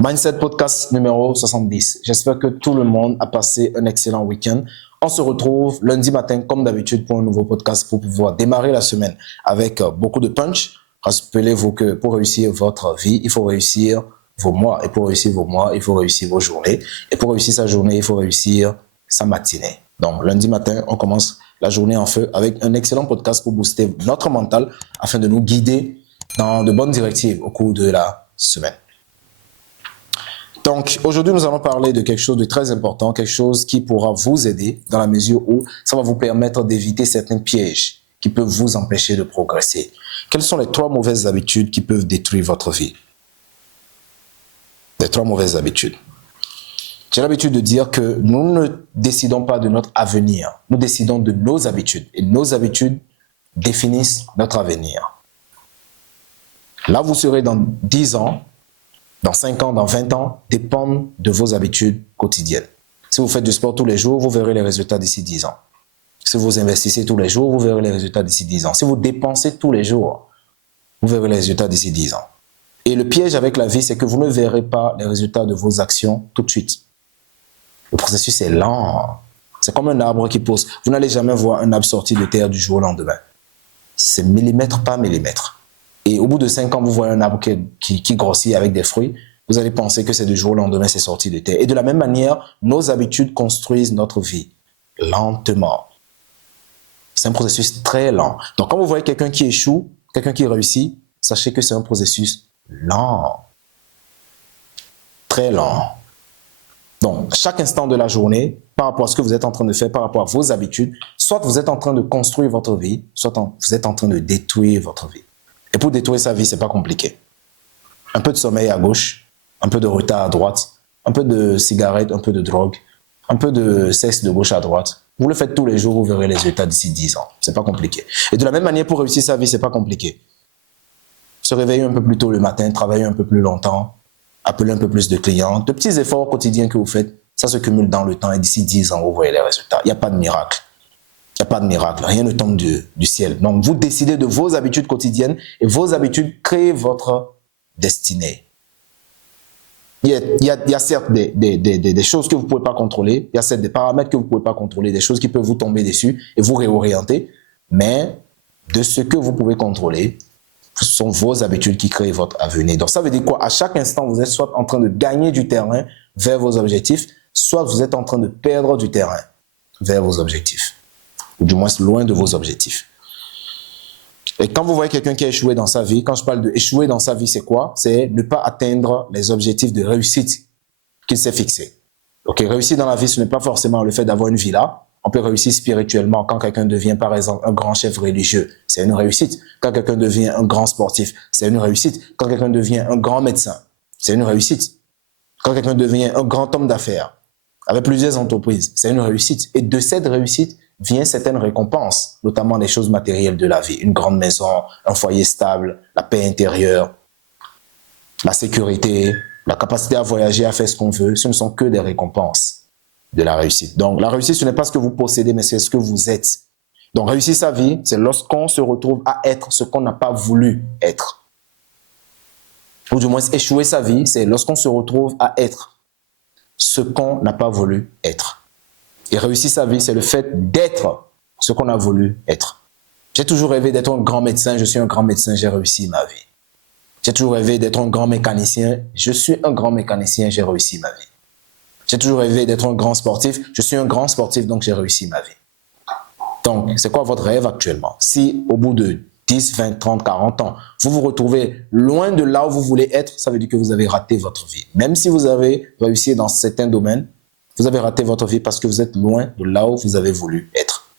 Mindset Podcast numéro 70. J'espère que tout le monde a passé un excellent week-end. On se retrouve lundi matin, comme d'habitude, pour un nouveau podcast pour pouvoir démarrer la semaine avec beaucoup de punch. Rappelez-vous que pour réussir votre vie, il faut réussir vos mois. Et pour réussir vos mois, il faut réussir vos journées. Et pour réussir sa journée, il faut réussir sa matinée. Donc, lundi matin, on commence la journée en feu avec un excellent podcast pour booster notre mental afin de nous guider dans de bonnes directives au cours de la semaine. Donc, aujourd'hui, nous allons parler de quelque chose de très important, quelque chose qui pourra vous aider dans la mesure où ça va vous permettre d'éviter certains pièges qui peuvent vous empêcher de progresser. Quelles sont les 3 mauvaises habitudes qui peuvent détruire votre vie? Les 3 mauvaises habitudes. J'ai l'habitude de dire que nous ne décidons pas de notre avenir, nous décidons de nos habitudes. Et nos habitudes définissent notre avenir. Là, vous serez dans 10 ans, dans 5 ans, dans 20 ans, dépendent de vos habitudes quotidiennes. Si vous faites du sport tous les jours, vous verrez les résultats d'ici 10 ans. Si vous investissez tous les jours, vous verrez les résultats d'ici 10 ans. Si vous dépensez tous les jours, vous verrez les résultats d'ici 10 ans. Et le piège avec la vie, c'est que vous ne verrez pas les résultats de vos actions tout de suite. Le processus est lent. C'est comme un arbre qui pousse. Vous n'allez jamais voir un arbre sortir de terre du jour au lendemain. C'est millimètre par millimètre. Et au bout de 5 ans, vous voyez un arbre qui grossit avec des fruits, vous allez penser que c'est du jour au lendemain, c'est sorti de terre. Et de la même manière, nos habitudes construisent notre vie lentement. C'est un processus très lent. Donc, quand vous voyez quelqu'un qui échoue, quelqu'un qui réussit, sachez que c'est un processus lent. Très lent. Donc, chaque instant de la journée, par rapport à ce que vous êtes en train de faire, par rapport à vos habitudes, soit vous êtes en train de construire votre vie, soit vous êtes en train de détruire votre vie. Et pour détruire sa vie, c'est pas compliqué. Un peu de sommeil à gauche, un peu de retard à droite, un peu de cigarette, un peu de drogue, un peu de sexe de gauche à droite. Vous le faites tous les jours, vous verrez les résultats d'ici 10 ans. C'est pas compliqué. Et de la même manière, pour réussir sa vie, c'est pas compliqué. Se réveiller un peu plus tôt le matin, travailler un peu plus longtemps, appeler un peu plus de clients, de petits efforts quotidiens que vous faites, ça se cumule dans le temps et d'ici 10 ans, vous voyez les résultats. Il n'y a pas de miracle. Il n'y a pas de miracle, rien ne tombe du ciel. Donc, vous décidez de vos habitudes quotidiennes et vos habitudes créent votre destinée. Il y a certes des choses que vous ne pouvez pas contrôler, il y a certes des paramètres que vous ne pouvez pas contrôler, des choses qui peuvent vous tomber dessus et vous réorienter, mais de ce que vous pouvez contrôler, ce sont vos habitudes qui créent votre avenir. Donc, ça veut dire quoi? À chaque instant, vous êtes soit en train de gagner du terrain vers vos objectifs, soit vous êtes en train de perdre du terrain vers vos objectifs. Ou du moins loin de vos objectifs. Et quand vous voyez quelqu'un qui a échoué dans sa vie, quand je parle de échouer dans sa vie, c'est quoi? C'est ne pas atteindre les objectifs de réussite qu'il s'est fixés. Ok, réussir dans la vie, ce n'est pas forcément le fait d'avoir une villa. On peut réussir spirituellement quand quelqu'un devient, par exemple, un grand chef religieux. C'est une réussite. Quand quelqu'un devient un grand sportif, c'est une réussite. Quand quelqu'un devient un grand médecin, c'est une réussite. Quand quelqu'un devient un grand homme d'affaires, avec plusieurs entreprises, c'est une réussite. Et de cette réussite, vient certaines récompenses, notamment les choses matérielles de la vie. Une grande maison, un foyer stable, la paix intérieure, la sécurité, la capacité à voyager, à faire ce qu'on veut. Ce ne sont que des récompenses de la réussite. Donc, la réussite, ce n'est pas ce que vous possédez, mais c'est ce que vous êtes. Donc, réussir sa vie, c'est lorsqu'on se retrouve à être ce qu'on n'a pas voulu être. Ou du moins, échouer sa vie, c'est lorsqu'on se retrouve à être ce qu'on n'a pas voulu être. Et réussir sa vie, c'est le fait d'être ce qu'on a voulu être. J'ai toujours rêvé d'être un grand médecin, je suis un grand médecin, j'ai réussi ma vie. J'ai toujours rêvé d'être un grand mécanicien, je suis un grand mécanicien, j'ai réussi ma vie. J'ai toujours rêvé d'être un grand sportif, je suis un grand sportif, donc j'ai réussi ma vie. Donc, c'est quoi votre rêve actuellement? Si au bout de 10, 20, 30, 40 ans, vous vous retrouvez loin de là où vous voulez être, ça veut dire que vous avez raté votre vie. Même si vous avez réussi dans certains domaines, vous avez raté votre vie parce que vous êtes loin de là où vous avez voulu être.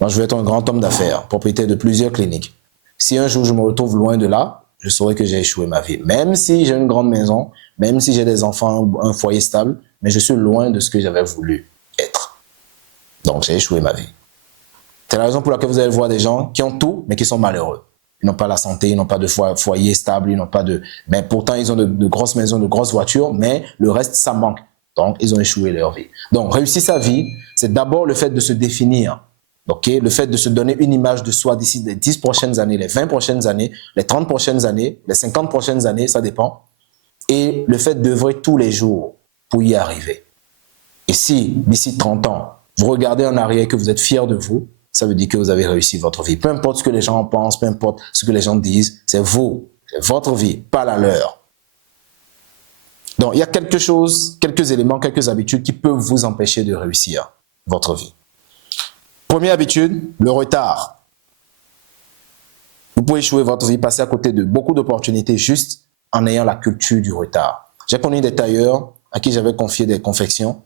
Moi, je veux être un grand homme d'affaires, propriétaire de plusieurs cliniques. Si un jour je me retrouve loin de là, je saurai que j'ai échoué ma vie. Même si j'ai une grande maison, même si j'ai des enfants, un foyer stable, mais je suis loin de ce que j'avais voulu être. Donc, j'ai échoué ma vie. C'est la raison pour laquelle vous allez voir des gens qui ont tout, mais qui sont malheureux. Ils n'ont pas la santé, ils n'ont pas de foyer stable, ils n'ont pas de... Mais pourtant, ils ont de grosses maisons, de grosses voitures, mais le reste, ça manque. Donc, ils ont échoué leur vie. Donc, réussir sa vie, c'est d'abord le fait de se définir. Okay? Le fait de se donner une image de soi d'ici les 10 prochaines années, les 20 prochaines années, les 30 prochaines années, les 50 prochaines années, ça dépend. et le fait d'œuvrer tous les jours pour y arriver. Et si, d'ici 30 ans, vous regardez en arrière et que vous êtes fier de vous, ça veut dire que vous avez réussi votre vie. Peu importe ce que les gens en pensent, peu importe ce que les gens disent, c'est vous, c'est votre vie, pas la leur. Donc, il y a quelques éléments, quelques habitudes qui peuvent vous empêcher de réussir votre vie. Première habitude, le retard. Vous pouvez échouer votre vie, passer à côté de beaucoup d'opportunités juste en ayant la culture du retard. J'ai connu des tailleurs à qui j'avais confié des confections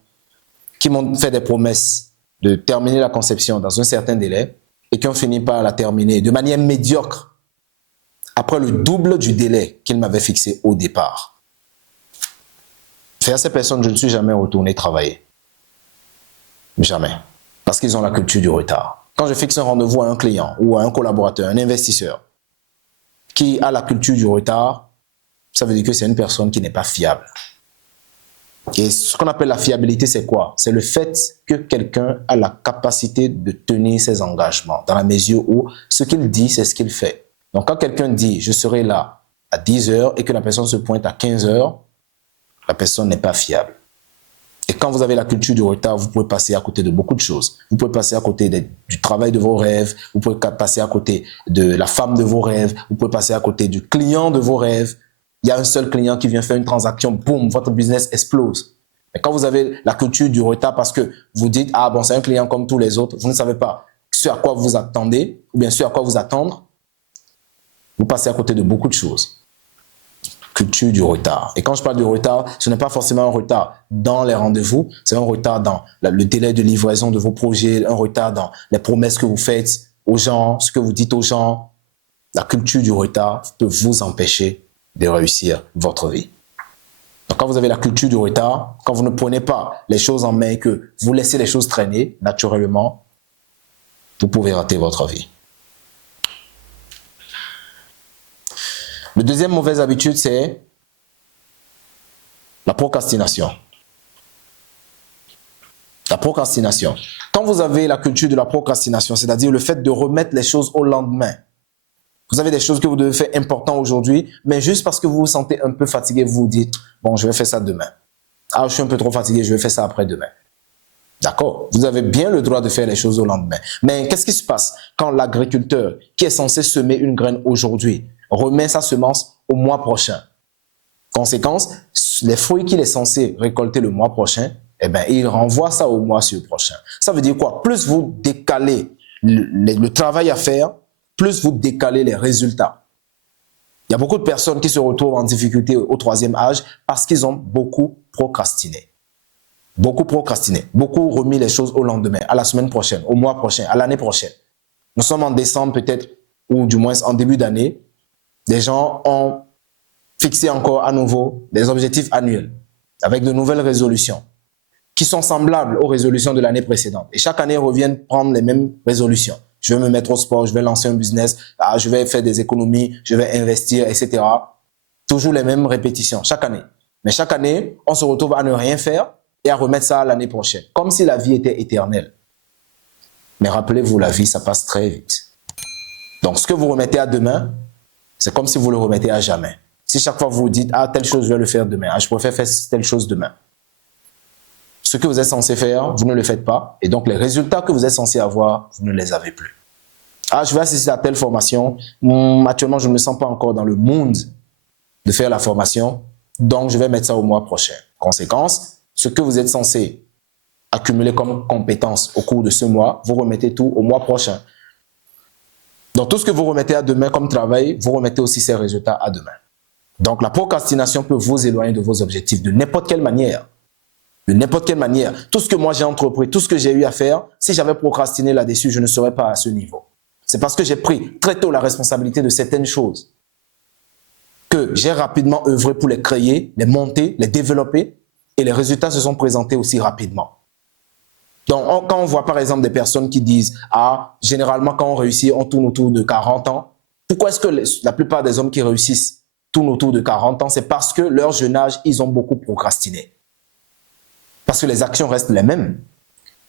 qui m'ont fait des promesses de terminer la conception dans un certain délai et qui ont fini par la terminer de manière médiocre après le double du délai qu'ils m'avaient fixé au départ. Vers ces personnes, je ne suis jamais retourné travailler. Jamais. Parce qu'ils ont la culture du retard. Quand je fixe un rendez-vous à un client ou à un collaborateur, un investisseur qui a la culture du retard, ça veut dire que c'est une personne qui n'est pas fiable. Et ce qu'on appelle la fiabilité, c'est quoi? C'est le fait que quelqu'un a la capacité de tenir ses engagements, dans la mesure où ce qu'il dit, c'est ce qu'il fait. Donc quand quelqu'un dit « je serai là à 10 heures » et que la personne se pointe à 15 heures, la personne n'est pas fiable. Et quand vous avez la culture du retard, vous pouvez passer à côté de beaucoup de choses. Vous pouvez passer à côté du travail de vos rêves, vous pouvez passer à côté de la femme de vos rêves, vous pouvez passer à côté du client de vos rêves. Il y a un seul client qui vient faire une transaction, boum, votre business explose. Mais quand vous avez la culture du retard parce que vous dites « ah bon, c'est un client comme tous les autres », vous ne savez pas ce à quoi vous attendez ou bien ce à quoi vous attendre, vous passez à côté de beaucoup de choses. Culture du retard. Et quand je parle du retard, ce n'est pas forcément un retard dans les rendez-vous, c'est un retard dans le délai de livraison de vos projets, un retard dans les promesses que vous faites aux gens, ce que vous dites aux gens. La culture du retard peut vous empêcher de réussir votre vie. Donc quand vous avez la culture du retard, quand vous ne prenez pas les choses en main et que vous laissez les choses traîner, naturellement, vous pouvez rater votre vie. La deuxième mauvaise habitude, c'est la procrastination. La procrastination. Quand vous avez la culture de la procrastination, c'est-à-dire le fait de remettre les choses au lendemain, vous avez des choses que vous devez faire importantes aujourd'hui, mais juste parce que vous vous sentez un peu fatigué, vous vous dites « bon, je vais faire ça demain. Ah, je suis un peu trop fatigué, je vais faire ça après-demain. » D'accord? Vous avez bien le droit de faire les choses au lendemain. Mais qu'est-ce qui se passe quand l'agriculteur qui est censé semer une graine aujourd'hui remet sa semence au mois prochain? Conséquence, les fruits qu'il est censé récolter le mois prochain, eh ben, il renvoie ça au mois prochain. Ça veut dire quoi? Plus vous décalez le travail à faire, plus vous décalez les résultats. Il y a beaucoup de personnes qui se retrouvent en difficulté au troisième âge parce qu'ils ont beaucoup procrastiné. Beaucoup procrastiné, beaucoup remis les choses au lendemain, à la semaine prochaine, au mois prochain, à l'année prochaine. Nous sommes en décembre peut-être, ou du moins en début d'année. Des gens ont fixé encore à nouveau des objectifs annuels avec de nouvelles résolutions qui sont semblables aux résolutions de l'année précédente. Et chaque année, ils reviennent prendre les mêmes résolutions. Je vais me mettre au sport, je vais lancer un business, je vais faire des économies, je vais investir, etc. Toujours les mêmes répétitions chaque année. Mais chaque année, on se retrouve à ne rien faire et à remettre ça l'année prochaine, comme si la vie était éternelle. Mais rappelez-vous, la vie, ça passe très vite. Donc, ce que vous remettez à demain, c'est comme si vous le remettez à jamais. Si chaque fois vous vous dites, ah, telle chose, je vais le faire demain, ah, je préfère faire telle chose demain. Ce que vous êtes censé faire, vous ne le faites pas. Et donc, les résultats que vous êtes censé avoir, vous ne les avez plus. Ah, je vais assister à telle formation. Actuellement, je ne me sens pas encore dans le monde de faire la formation. Donc, je vais mettre ça au mois prochain. Conséquence, ce que vous êtes censé accumuler comme compétences au cours de ce mois, vous remettez tout au mois prochain. Donc, tout ce que vous remettez à demain comme travail, vous remettez aussi ces résultats à demain. Donc, la procrastination peut vous éloigner de vos objectifs de n'importe quelle manière. De n'importe quelle manière. Tout ce que moi j'ai entrepris, tout ce que j'ai eu à faire, si j'avais procrastiné là-dessus, je ne serais pas à ce niveau. C'est parce que j'ai pris très tôt la responsabilité de certaines choses que j'ai rapidement œuvré pour les créer, les monter, les développer et les résultats se sont présentés aussi rapidement. Donc, quand on voit par exemple des personnes qui disent « Ah, généralement quand on réussit, on tourne autour de 40 ans ». Pourquoi est-ce que la plupart des hommes qui réussissent tournent autour de 40 ans? C'est parce que leur jeune âge, ils ont beaucoup procrastiné. Parce que les actions restent les mêmes.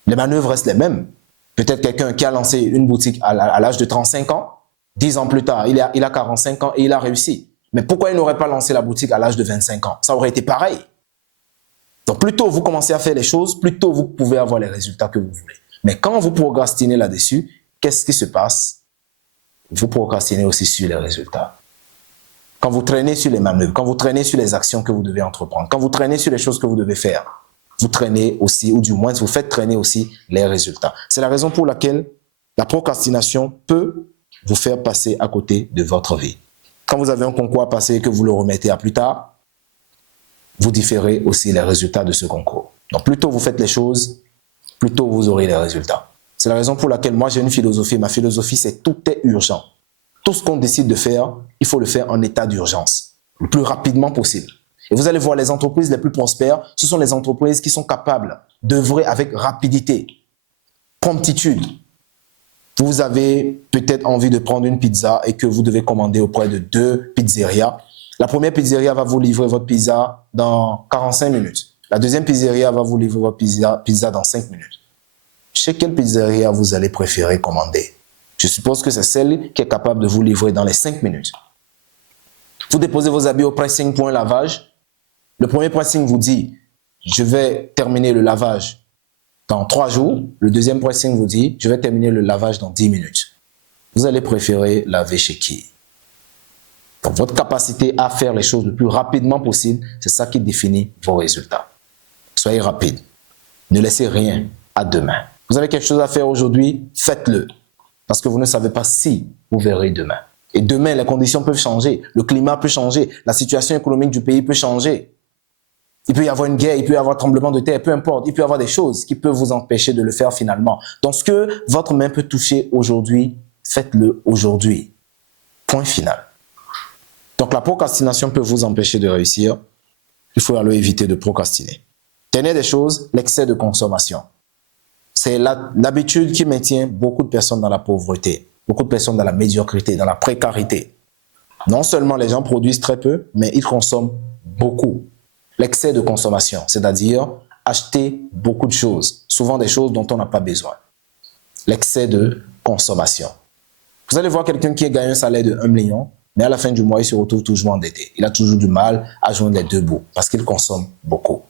Les manœuvres restent les mêmes. Peut-être quelqu'un qui a lancé une boutique à l'âge de 35 ans, 10 ans plus tard, il a 45 ans et il a réussi. Mais pourquoi il n'aurait pas lancé la boutique à l'âge de 25 ans? Ça aurait été pareil. Donc, plus tôt vous commencez à faire les choses, plus tôt vous pouvez avoir les résultats que vous voulez. Mais quand vous procrastinez là-dessus, qu'est-ce qui se passe? Vous procrastinez aussi sur les résultats. Quand vous traînez sur les manœuvres, quand vous traînez sur les actions que vous devez entreprendre, quand vous traînez sur les choses que vous devez faire, vous traînez aussi, ou du moins vous faites traîner aussi les résultats. C'est la raison pour laquelle la procrastination peut vous faire passer à côté de votre vie. Quand vous avez un concours à passer et que vous le remettez à plus tard, vous différez aussi les résultats de ce concours. Donc plus tôt vous faites les choses, plus tôt vous aurez les résultats. C'est la raison pour laquelle moi j'ai une philosophie. Ma philosophie, c'est tout est urgent. Tout ce qu'on décide de faire, il faut le faire en état d'urgence, le plus rapidement possible. Et vous allez voir, les entreprises les plus prospères, ce sont les entreprises qui sont capables d'œuvrer avec rapidité, promptitude. Vous avez peut-être envie de prendre une pizza et que vous devez commander auprès de 2 pizzerias. La première pizzeria va vous livrer votre pizza dans 45 minutes. La deuxième pizzeria va vous livrer votre pizza dans 5 minutes. Chez quelle pizzeria vous allez préférer commander? Je suppose que c'est celle qui est capable de vous livrer dans les 5 minutes. Vous déposez vos habits au pressing pour un lavage. Le premier pressing vous dit, je vais terminer le lavage dans 3 jours. Le deuxième pressing vous dit, je vais terminer le lavage dans 10 minutes. Vous allez préférer laver chez qui? Donc, votre capacité à faire les choses le plus rapidement possible, c'est ça qui définit vos résultats. Soyez rapide. Ne laissez rien à demain. Vous avez quelque chose à faire aujourd'hui, faites-le. Parce que vous ne savez pas si vous verrez demain. Et demain, les conditions peuvent changer, le climat peut changer, la situation économique du pays peut changer. Il peut y avoir une guerre, il peut y avoir un tremblement de terre, peu importe. Il peut y avoir des choses qui peuvent vous empêcher de le faire finalement. Donc, ce que votre main peut toucher aujourd'hui, faites-le aujourd'hui. Point final. Donc, la procrastination peut vous empêcher de réussir. Il faut alors éviter de procrastiner. Dernière des choses, l'excès de consommation. C'est l'habitude qui maintient beaucoup de personnes dans la pauvreté, beaucoup de personnes dans la médiocrité, dans la précarité. Non seulement les gens produisent très peu, mais ils consomment beaucoup. L'excès de consommation, c'est-à-dire acheter beaucoup de choses, souvent des choses dont on n'a pas besoin. L'excès de consommation. Vous allez voir quelqu'un qui gagne un salaire de 1 million, mais à la fin du mois, il se retrouve toujours endetté. Il a toujours du mal à joindre les deux bouts parce qu'il consomme beaucoup.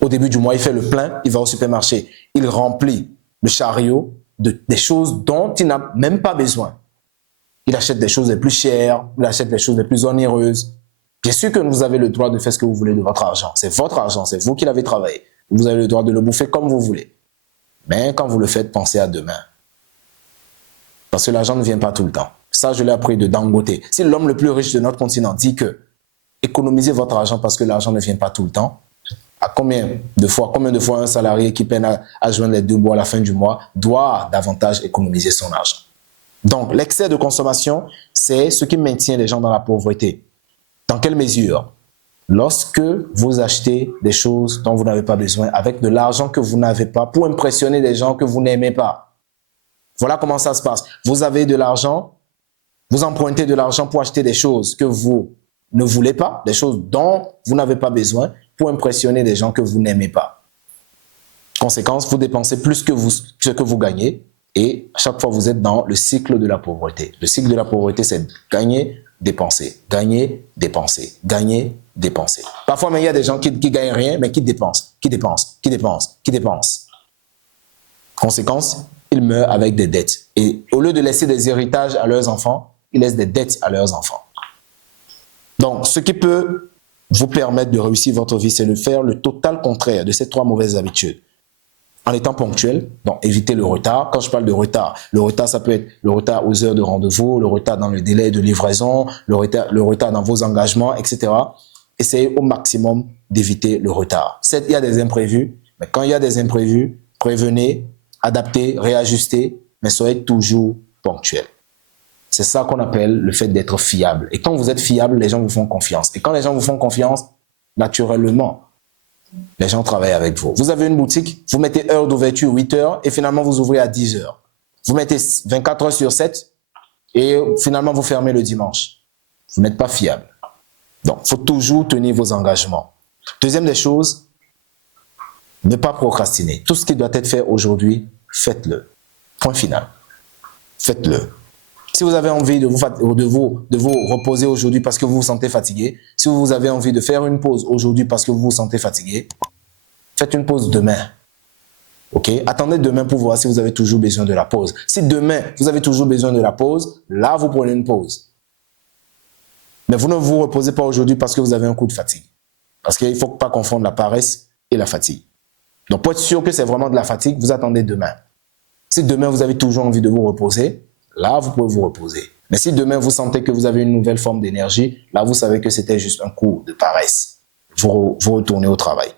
Au début du mois, il fait le plein, il va au supermarché, il remplit le chariot des choses dont il n'a même pas besoin. Il achète des choses les plus chères, il achète des choses les plus onéreuses. Bien sûr que vous avez le droit de faire ce que vous voulez de votre argent. C'est votre argent, c'est vous qui l'avez travaillé. Vous avez le droit de le bouffer comme vous voulez. Mais quand vous le faites, pensez à demain. Parce que l'argent ne vient pas tout le temps. Ça, je l'ai appris de Dangote. Si l'homme le plus riche de notre continent dit que économisez votre argent parce que l'argent ne vient pas tout le temps, à combien de fois un salarié qui peine à joindre les deux bouts à la fin du mois doit davantage économiser son argent? Donc, l'excès de consommation, c'est ce qui maintient les gens dans la pauvreté. Dans quelle mesure? Lorsque vous achetez des choses dont vous n'avez pas besoin avec de l'argent que vous n'avez pas pour impressionner des gens que vous n'aimez pas. Voilà comment ça se passe. Vous avez de l'argent, vous empruntez de l'argent pour acheter des choses que vous ne voulez pas, des choses dont vous n'avez pas besoin pour impressionner des gens que vous n'aimez pas. Conséquence, vous dépensez plus que ce que vous gagnez et à chaque fois vous êtes dans le cycle de la pauvreté. Le cycle de la pauvreté, c'est gagner, dépenser, gagner, dépenser, gagner, dépenser. Parfois, mais il y a des gens qui gagnent rien, mais qui dépensent. Conséquence, ils meurent avec des dettes. Et au lieu de laisser des héritages à leurs enfants, ils laissent des dettes à leurs enfants. Donc, ce qui peut vous permettre de réussir votre vie, c'est de faire le total contraire de ces 3 mauvaises habitudes. En étant ponctuel, donc évitez le retard. Quand je parle de retard, le retard, ça peut être le retard aux heures de rendez-vous, le retard dans le délai de livraison, le retard dans vos engagements, etc. Essayez au maximum d'éviter le retard. Certes, il y a des imprévus, mais quand il y a des imprévus, prévenez, adaptez, réajustez, mais soyez toujours ponctuel. C'est ça qu'on appelle le fait d'être fiable. Et quand vous êtes fiable, les gens vous font confiance. Et quand les gens vous font confiance, naturellement, les gens travaillent avec vous. Vous avez une boutique, vous mettez heure d'ouverture 8 heures et finalement vous ouvrez à 10 heures. Vous mettez 24 heures sur 7 et finalement vous fermez le dimanche. Vous n'êtes pas fiable. Donc, il faut toujours tenir vos engagements. Deuxième des choses, ne pas procrastiner. Tout ce qui doit être fait aujourd'hui, faites-le. Point final. Faites-le. Si vous avez envie de vous reposer aujourd'hui parce que vous vous sentez fatigué, si vous avez envie de faire une pause aujourd'hui parce que vous vous sentez fatigué, faites une pause demain. Ok? Attendez demain pour voir si vous avez toujours besoin de la pause. Si demain, vous avez toujours besoin de la pause, là, vous prenez une pause. Mais vous ne vous reposez pas aujourd'hui parce que vous avez un coup de fatigue. Parce qu'il ne faut pas confondre la paresse et la fatigue. Donc, pour être sûr que c'est vraiment de la fatigue, vous attendez demain. Si demain, vous avez toujours envie de vous reposer, là, vous pouvez vous reposer. Mais si demain, vous sentez que vous avez une nouvelle forme d'énergie, là, vous savez que c'était juste un coup de paresse. Vous retournez au travail.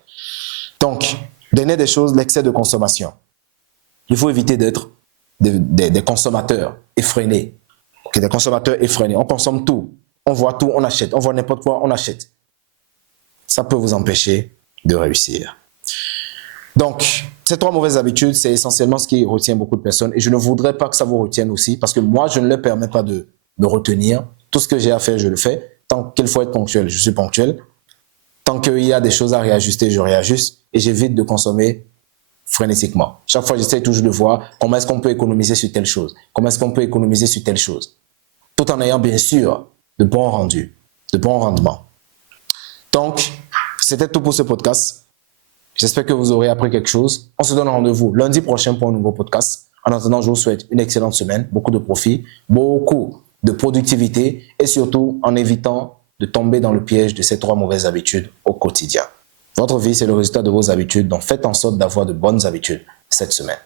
Donc, dernière des choses, l'excès de consommation. Il faut éviter d'être des consommateurs effrénés. Okay, des consommateurs effrénés. On consomme tout. On voit tout, on achète. On voit n'importe quoi, on achète. Ça peut vous empêcher de réussir. Donc, ces 3 mauvaises habitudes, c'est essentiellement ce qui retient beaucoup de personnes. Et je ne voudrais pas que ça vous retienne aussi, parce que moi, je ne leur permets pas de me retenir. Tout ce que j'ai à faire, je le fais. Tant qu'il faut être ponctuel, je suis ponctuel. Tant qu'il y a des choses à réajuster, je réajuste. Et j'évite de consommer frénétiquement. Chaque fois, j'essaie toujours de voir comment est-ce qu'on peut économiser sur telle chose. Comment est-ce qu'on peut économiser sur telle chose. Tout en ayant, bien sûr, de bons rendus, de bons rendements. Donc, c'était tout pour ce podcast. J'espère que vous aurez appris quelque chose. On se donne rendez-vous lundi prochain pour un nouveau podcast. En attendant, je vous souhaite une excellente semaine, beaucoup de profit, beaucoup de productivité et surtout en évitant de tomber dans le piège de ces 3 mauvaises habitudes au quotidien. Votre vie, c'est le résultat de vos habitudes, donc faites en sorte d'avoir de bonnes habitudes cette semaine.